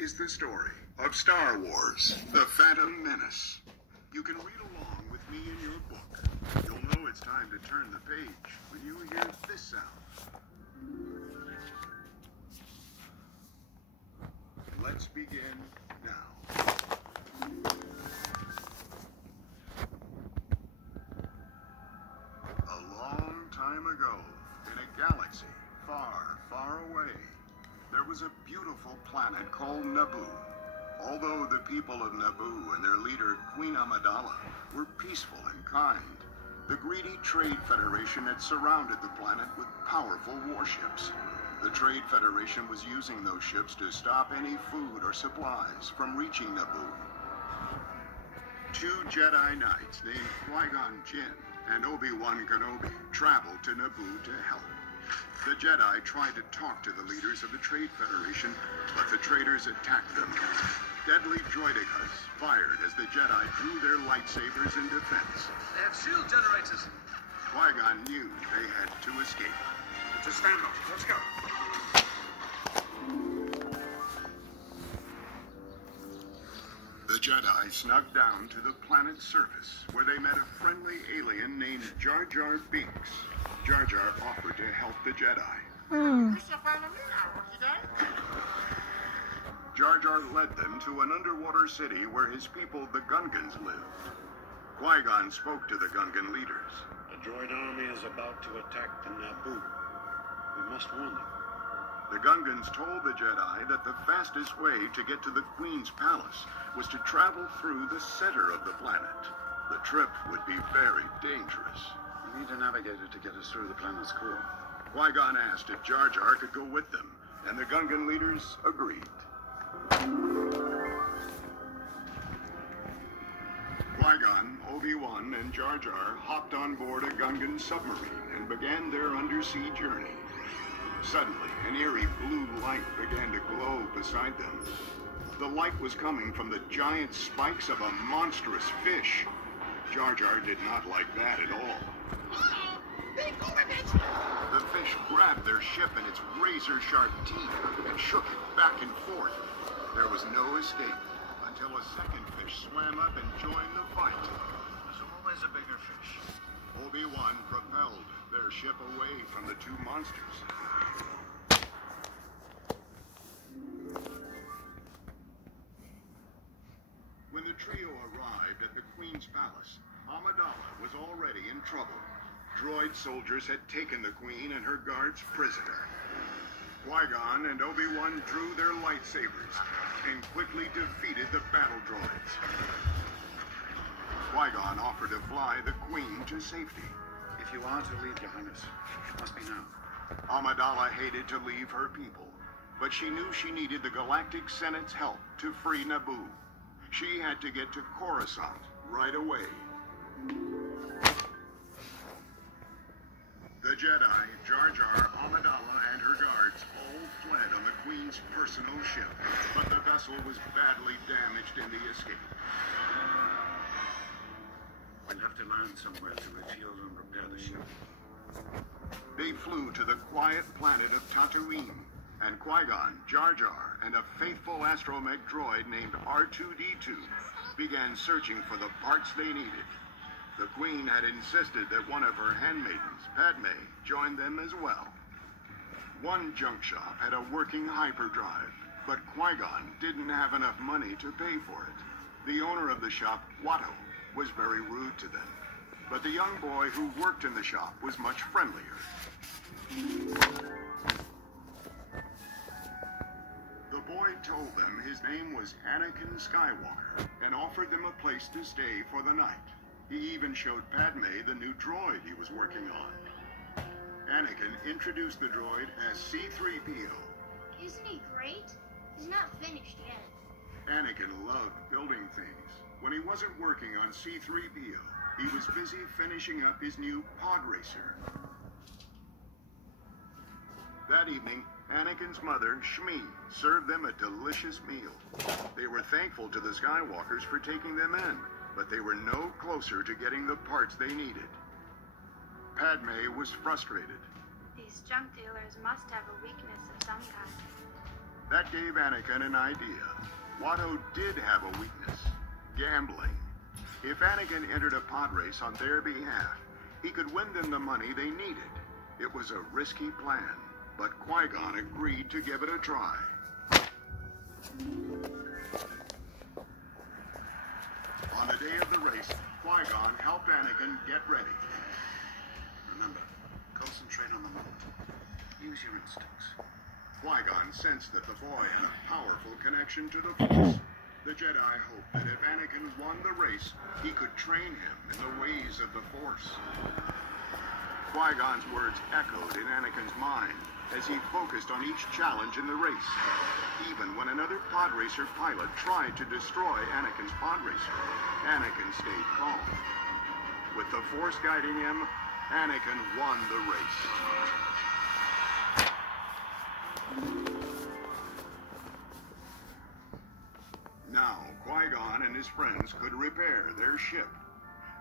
is the story of Star Wars, The Phantom Menace. You can read along with me in your book. You'll know it's time to turn the page when you hear this sound. Let's begin now. A long time ago, in a galaxy far, far away, there was a beautiful planet called Naboo. Although the people of Naboo and their leader, Queen Amidala, were peaceful and kind, the greedy Trade Federation had surrounded the planet with powerful warships. The Trade Federation was using those ships to stop any food or supplies from reaching Naboo. Two Jedi Knights named Qui-Gon Jinn and Obi-Wan Kenobi traveled to Naboo to help. The Jedi tried to talk to the leaders of the Trade Federation, but the traitors attacked them. Deadly droidekas fired as the Jedi drew their lightsabers in defense. They have shield generators. Qui-Gon knew they had to escape. It's a standoff. Let's go. The Jedi snuck down to the planet's surface, where they met a friendly alien named Jar Jar Binks. Jar Jar offered to help the Jedi. Jar Jar led them to an underwater city where his people, the Gungans, lived. Qui-Gon spoke to the Gungan leaders. The droid army is about to attack the Naboo. We must warn them. The Gungans told the Jedi that the fastest way to get to the Queen's palace was to travel through the center of the planet. The trip would be very dangerous. We need a navigator to get us through the planet's core. Qui-Gon asked if Jar Jar could go with them, and the Gungan leaders agreed. Qui-Gon, Obi-Wan, and Jar Jar hopped on board a Gungan submarine and began their undersea journey. Suddenly, an eerie blue light began to glow beside them. The light was coming from the giant spikes of a monstrous fish. Jar Jar did not like that at all. The fish grabbed their ship in its razor-sharp teeth and shook it back and forth. There was no escape until a second fish swam up and joined the fight. There's always a bigger fish. Obi-Wan propelled their ship away from the two monsters. When the trio arrived at the Queen's palace, Amidala was already in trouble. Droid soldiers had taken the Queen and her guards prisoner. Qui-Gon and Obi-Wan drew their lightsabers and quickly defeated the battle droids. Qui-Gon offered to fly the Queen to safety. If you are to leave, Your Highness, it must be now. Amidala hated to leave her people, but she knew she needed the Galactic Senate's help to free Naboo. She had to get to Coruscant right away. The Jedi, Jar Jar, Amidala, and her guards all fled on the Queen's personal ship, but the vessel was badly damaged in the escape. We'll have to land somewhere to refuel and repair the ship. They flew to the quiet planet of Tatooine, and Qui-Gon, Jar Jar, and a faithful astromech droid named R2-D2 began searching for the parts they needed. The Queen had insisted that one of her handmaidens, Padme, join them as well. One junk shop had a working hyperdrive, but Qui-Gon didn't have enough money to pay for it. The owner of the shop, Watto, was very rude to them, but the young boy who worked in the shop was much friendlier. The boy told them his name was Anakin Skywalker and offered them a place to stay for the night. He even showed Padme the new droid he was working on. Anakin introduced the droid as C-3PO. Isn't he great? He's not finished yet. Anakin loved building things. When he wasn't working on C-3PO, he was busy finishing up his new pod racer. That evening, Anakin's mother, Shmi, served them a delicious meal. They were thankful to the Skywalkers for taking them in, but they were no closer to getting the parts they needed. Padme was frustrated. These junk dealers must have a weakness of some kind. That gave Anakin an idea. Watto did have a weakness: gambling. If Anakin entered a pod race on their behalf, he could win them the money they needed. It was a risky plan, but Qui-Gon agreed to give it a try. On the day of the race, Qui-Gon helped Anakin get ready. Remember, concentrate on the moment. Use your instincts. Qui-Gon sensed that the boy had a powerful connection to the Force. The Jedi hoped that if Anakin won the race, he could train him in the ways of the Force. Qui-Gon's words echoed in Anakin's mind as he focused on each challenge in the race. Even when another pod racer pilot tried to destroy Anakin's pod racer, Anakin stayed calm. With the Force guiding him, Anakin won the race. Now, Qui-Gon and his friends could repair their ship.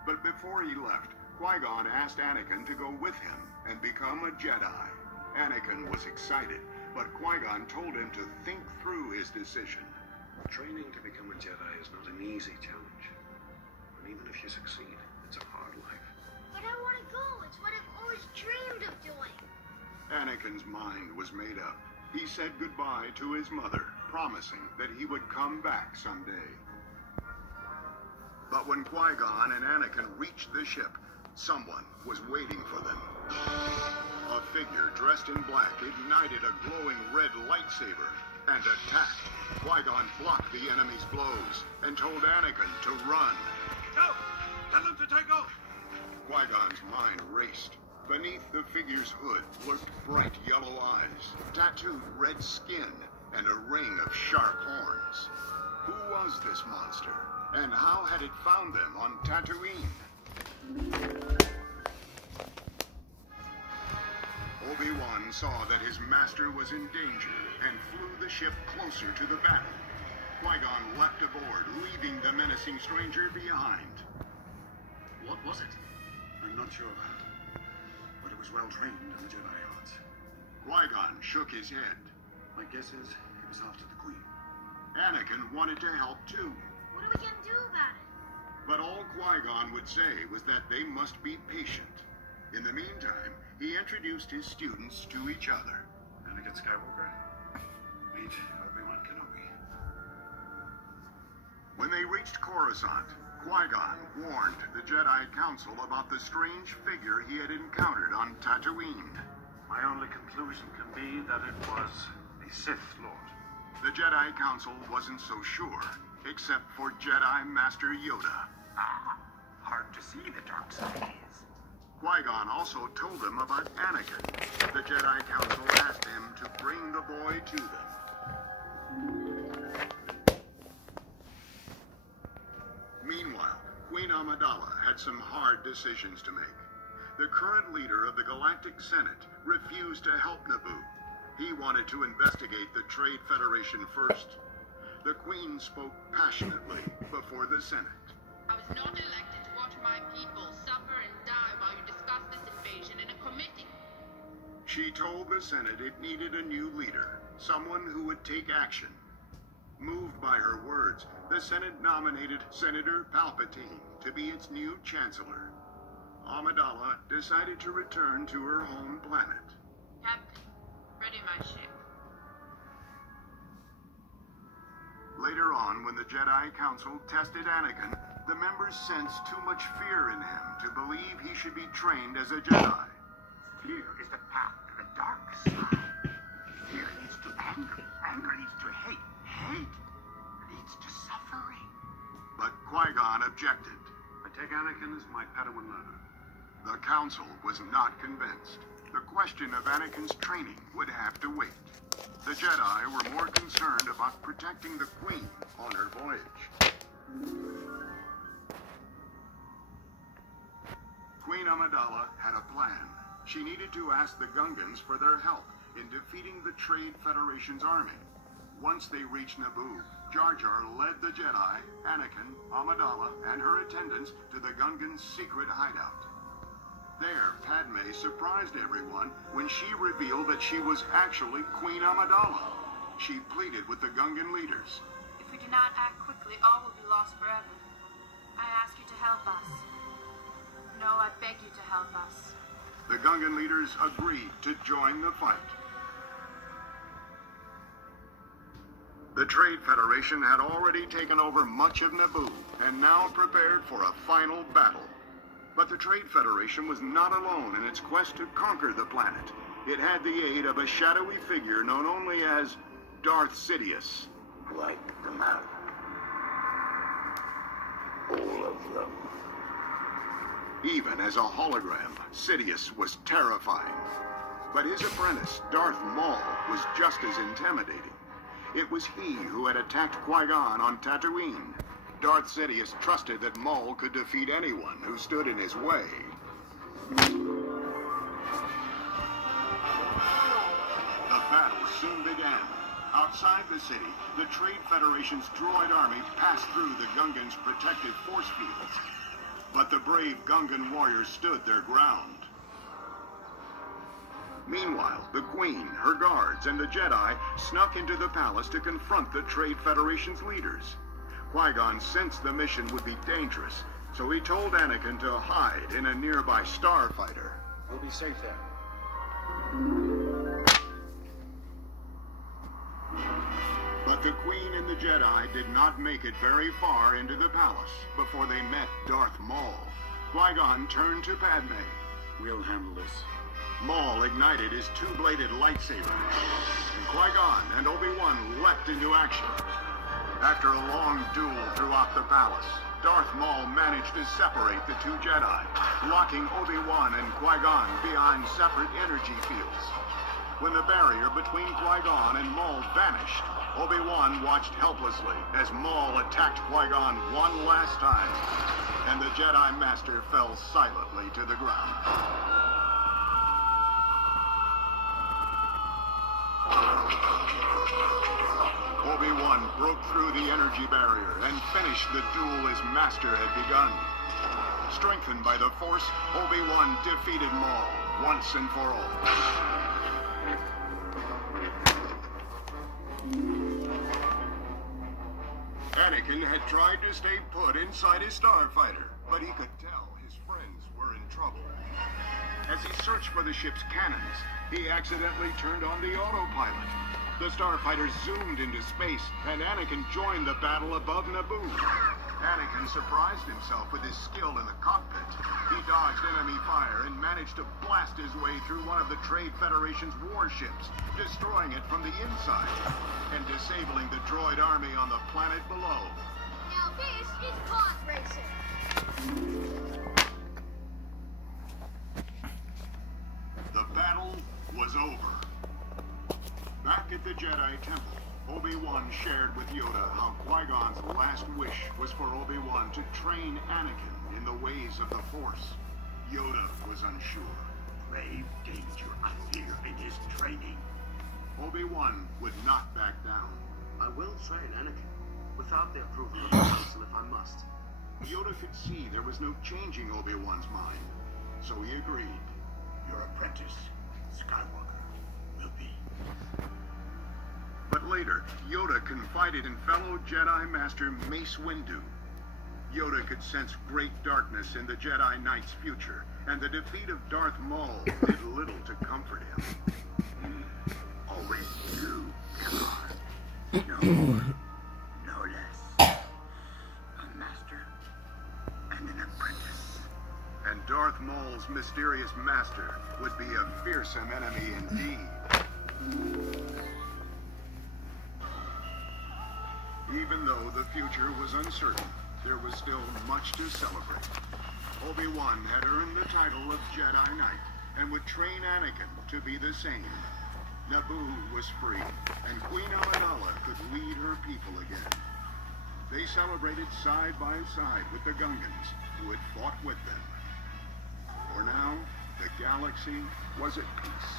But before he left, Qui-Gon asked Anakin to go with him and become a Jedi. Anakin was excited, but Qui-Gon told him to think through his decision. Training to become a Jedi is not an easy challenge. And even if you succeed, it's a hard life. But I want to go. It's what I've always dreamed of doing. Anakin's mind was made up. He said goodbye to his mother, promising that he would come back someday. But when Qui-Gon and Anakin reached the ship, someone was waiting for them. A figure dressed in black ignited a glowing red lightsaber and attacked. Qui-Gon blocked the enemy's blows and told Anakin to run. Go! Tell them to take off! Qui-Gon's mind raced. Beneath the figure's hood lurked bright yellow eyes, tattooed red skin, and a ring of sharp horns. Who was this monster, and how had it found them on Tatooine? Obi-Wan saw that his master was in danger and flew the ship closer to the battle. Qui-Gon leapt aboard, leaving the menacing stranger behind. What was it? I'm not sure. But it was well trained in the Jedi arts. Qui-Gon shook his head. My guess is it was after the Queen. Anakin wanted to help too. What are we going to do about it? But all Qui-Gon would say was that they must be patient. In the meantime, he introduced his students to each other. Anakin Skywalker, meet Obi-Wan Kenobi. When they reached Coruscant, Qui-Gon warned the Jedi Council about the strange figure he had encountered on Tatooine. My only conclusion can be that it was a Sith Lord. The Jedi Council wasn't so sure, except for Jedi Master Yoda. Hard to see the dark side is. Qui-Gon also told them about Anakin. The Jedi Council asked him to bring the boy to them. Meanwhile, Queen Amidala had some hard decisions to make. The current leader of the Galactic Senate refused to help Naboo. He wanted to investigate the Trade Federation first. The Queen spoke passionately before the Senate. I was not elected to watch my people suffer and die while you discuss this invasion in a committee. She told the Senate it needed a new leader, someone who would take action. Moved by her words, the Senate nominated Senator Palpatine to be its new chancellor. Amidala decided to return to her home planet. Captain, ready my ship. Later on, when the Jedi Council tested Anakin, the members sensed too much fear in him to believe he should be trained as a Jedi. Fear is the path to the dark side. Fear leads to anger. Anger leads to hate. Hate leads to suffering. But Qui-Gon objected. I take Anakin as my Padawan learner. The Council was not convinced. The question of Anakin's training would have to wait. The Jedi were more concerned about protecting the Queen on her voyage. Queen Amidala had a plan. She needed to ask the Gungans for their help in defeating the Trade Federation's army. Once they reached Naboo, Jar Jar led the Jedi, Anakin, Amidala, and her attendants to the Gungans' secret hideout. There, Padme surprised everyone when she revealed that she was actually Queen Amidala. She pleaded with the Gungan leaders. If we do not act quickly, all will be lost forever. I ask you to help us. No, I beg you to help us. The Gungan leaders agreed to join the fight. The Trade Federation had already taken over much of Naboo and now prepared for a final battle. But the Trade Federation was not alone in its quest to conquer the planet. It had the aid of a shadowy figure known only as Darth Sidious. Wipe them out. All of them. Even as a hologram, Sidious was terrifying. But his apprentice, Darth Maul, was just as intimidating. It was he who had attacked Qui-Gon on Tatooine. Darth Sidious trusted that Maul could defeat anyone who stood in his way. The battle soon began. Outside the city, the Trade Federation's droid army passed through the Gungans' protective force fields. But the brave Gungan warriors stood their ground. Meanwhile, the Queen, her guards, and the Jedi snuck into the palace to confront the Trade Federation's leaders. Qui-Gon sensed the mission would be dangerous, so he told Anakin to hide in a nearby starfighter. We'll be safe there. But the Queen and the Jedi did not make it very far into the palace before they met Darth Maul. Qui-Gon turned to Padme. We'll handle this. Maul ignited his two-bladed lightsaber, and Qui-Gon and Obi-Wan leapt into action. After a long duel throughout the palace, Darth Maul managed to separate the two Jedi, locking Obi-Wan and Qui-Gon behind separate energy fields. When the barrier between Qui-Gon and Maul vanished, Obi-Wan watched helplessly as Maul attacked Qui-Gon one last time, and the Jedi Master fell silently to the ground. Obi-Wan broke through the energy barrier and finished the duel his master had begun. Strengthened by the Force, Obi-Wan defeated Maul once and for all. Anakin had tried to stay put inside his starfighter, but he could tell his friends were in trouble. As he searched for the ship's cannons, he accidentally turned on the autopilot. The starfighter zoomed into space, and Anakin joined the battle above Naboo. Anakin surprised himself with his skill in the cockpit. He dodged enemy fire and managed to blast his way through one of the Trade Federation's warships, destroying it from the inside, and disabling the droid army on the planet below. Now this is pod racing. The battle was over. Back at the Jedi Temple, Obi-Wan shared with Yoda how Qui-Gon's last wish was for Obi-Wan to train Anakin in the ways of the Force. Yoda was unsure. Grave danger I fear in his training. Obi-Wan would not back down. I will train Anakin, without the approval of the Council if I must. Yoda could see there was no changing Obi-Wan's mind, so he agreed. Your apprentice, Skywalker, will be. But later, Yoda confided in fellow Jedi Master Mace Windu. Yoda could sense great darkness in the Jedi Knight's future, and the defeat of Darth Maul did little to comfort him. Always do, God. No more, no less. A master and an apprentice. And Darth Maul's mysterious master would be a fearsome enemy indeed. Even though the future was uncertain, there was still much to celebrate. Obi-Wan had earned the title of Jedi Knight and would train Anakin to be the same. Naboo was free, and Queen Amidala could lead her people again. They celebrated side by side with the Gungans, who had fought with them. For now, the galaxy was at peace.